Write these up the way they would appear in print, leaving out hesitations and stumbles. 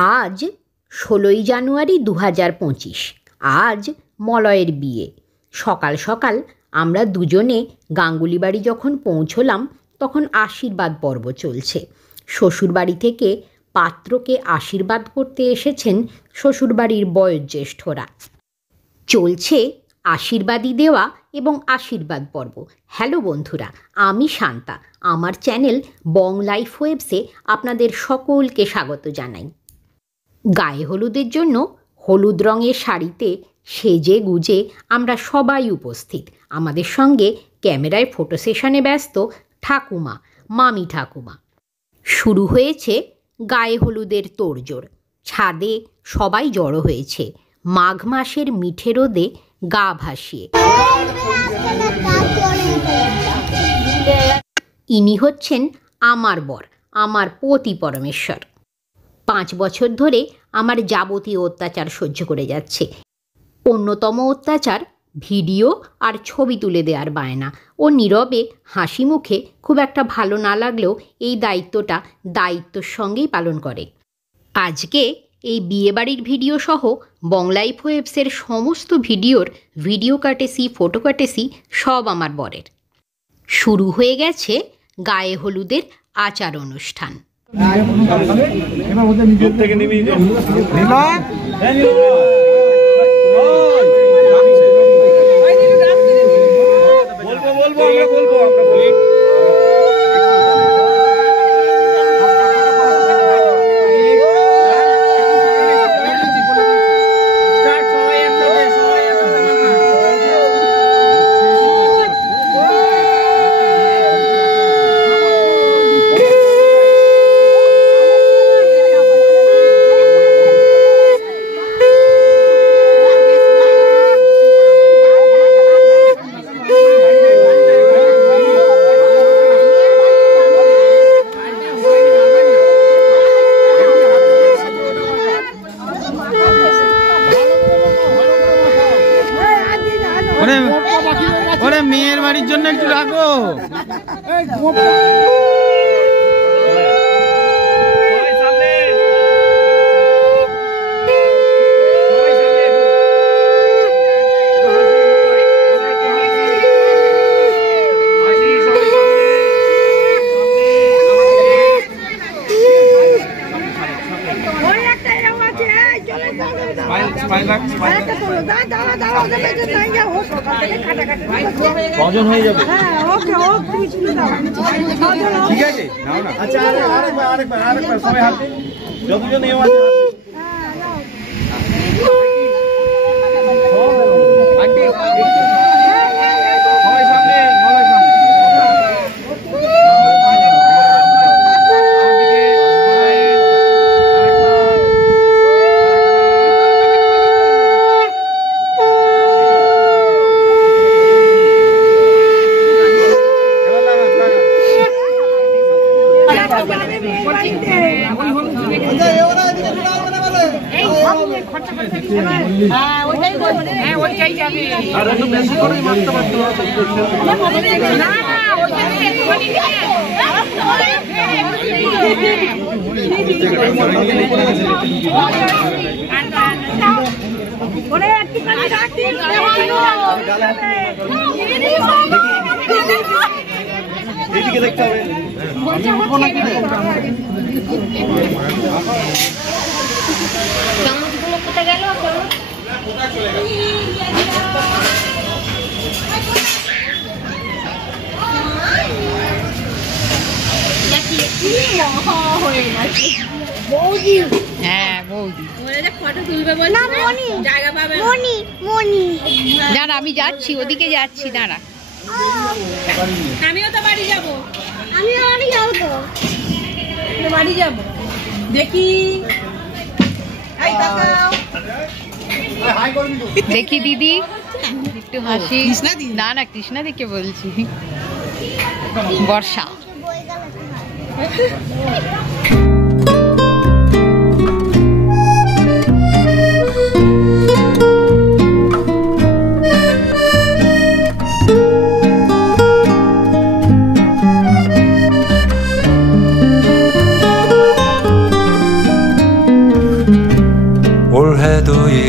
আজ 16ই জানুয়ারি 2025। আজ মলয়ের বিয়ে। সকাল সকাল আমরা দুজনে গাঙ্গুলি বাড়ি যখন পৌঁছলাম তখন আশীর্বাদ পর্ব চলছে। শ্বশুরবাড়ি থেকে পাত্রকে আশীর্বাদ করতে এসেছেন শ্বশুরবাড়ির বয়োজ্যেষ্ঠরা। চলছে আশীর্বাদী দেওয়া এবং আশীর্বাদ পর্ব। হ্যালো বন্ধুরা, আমি শান্তা। আমার চ্যানেল বং লাইফ ওয়েবসে আপনাদের সকলকে স্বাগত জানাই। গায়ে হলুদের জন্য হলুদ রঙের শাড়িতে সেজে গুজে আমরা সবাই উপস্থিত। আমাদের সঙ্গে ক্যামেরায় ফটো সেশনে ব্যস্ত ঠাকুমা, মামি ঠাকুমা। শুরু হয়েছে গায়ে হলুদের তোড়জোড়। ছাদে সবাই জড়ো হয়েছে মাঘ মাসের মিঠে রোদে গা ভাসিয়ে। ইনি হচ্ছেন আমার বর, আমার পতি পরমেশ্বর। 5 বছর ধরে আমার যাবতীয় অত্যাচার সহ্য করে যাচ্ছে। অন্যতম অত্যাচার ভিডিও আর ছবি তুলে দেওয়ার বায়না। ও নীরবে হাসি মুখে, খুব একটা ভালো না লাগলেও এই দায়িত্বটা দায়িত্বর সঙ্গেই পালন করে। আজকে এই বিয়েবাড়ির ভিডিও সহ বং লাইফ ওয়েবসের সমস্ত ভিডিও কাটেসি, ফটো কাটেসি সব আমার বরের। শুরু হয়ে গেছে গায়ে হলুদের আচার অনুষ্ঠান। ওরে মেয়ের বাড়ির জন্য একটু রাখো। কজন হয়ে যাবে? ঠিক আছে, নাও না। আচ্ছা, আরেকবার সবাই হাত দিন, যতজন এই আছে। এদিকে দেখতে হবে। হ্যাঁ বৌদি, ফটো তুলবে বলে জায়গা পাবে। দাঁড়া, আমি যাচ্ছি, ওদিকে যাচ্ছি, দাঁড়া। আমিও তো বাড়ি যাবো। বাড়ি যাবো, দেখি দেখি দিদি একটু হাসি। না না, কৃষ্ণা দিকে বলছি। বর্ষা।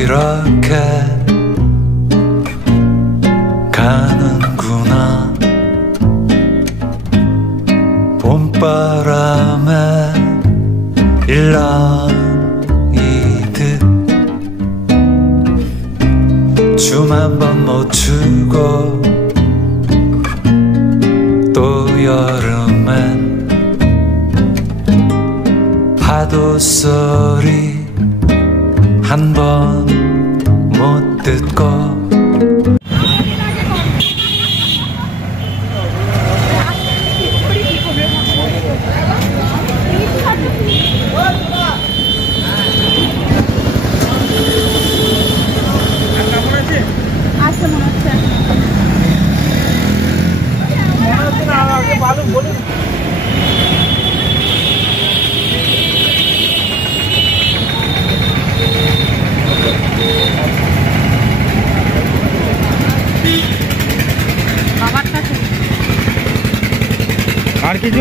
이렇게 가는구나. 봄바람에 일랑이듯 춤 한 번 못 추고 또 여름엔 파도 소리 한 번 못 듣고 আর কিছু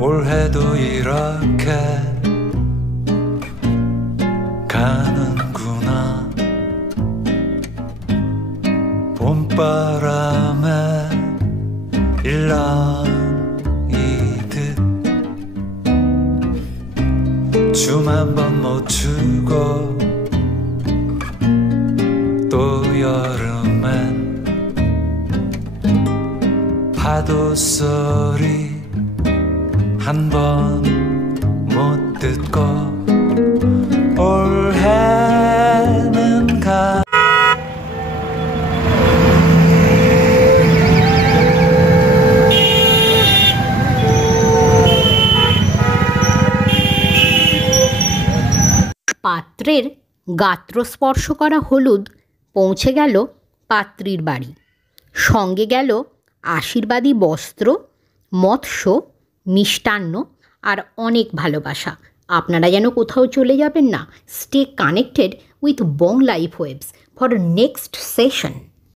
올해도 이렇게 가는구나. 봄바람에 일랑이듯 춤 한 번 못 추고 또 여름엔 파도 소리 한 번 못 듣고 올해는 가 পাত্রের গাত্রস্পর্শ করা হলুদ পৌঁছে গেল পাত্রীর বাড়ি। সঙ্গে গেল আশীর্বাদী বস্ত্র, মৎস্য, মিষ্টান্ন আর অনেক ভালোবাসা। আপনারা যেন কোথাও চলে যাবেন না। Stay connected with Bong life waves for next session.